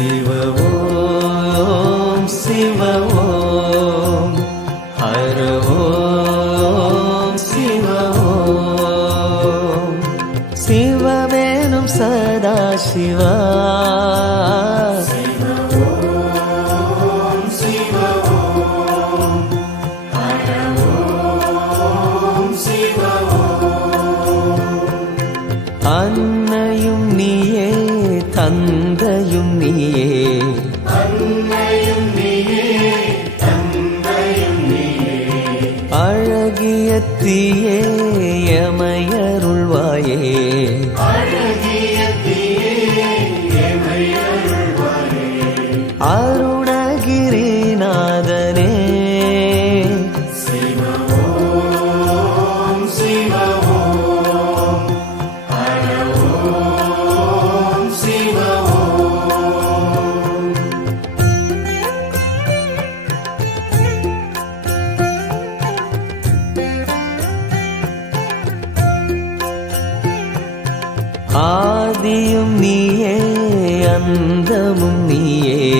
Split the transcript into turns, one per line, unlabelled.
சிவவோம் சிவவோம். ஹரவோம் சிவவோம். சிவவேனும் சதா சிவா. அன்னையும் நீயே தந்தையும் நீயே. அழகிய தீயே எமையருள்வாயே. அருள் ஆதியும் நீயே அந்தமும் நீயே.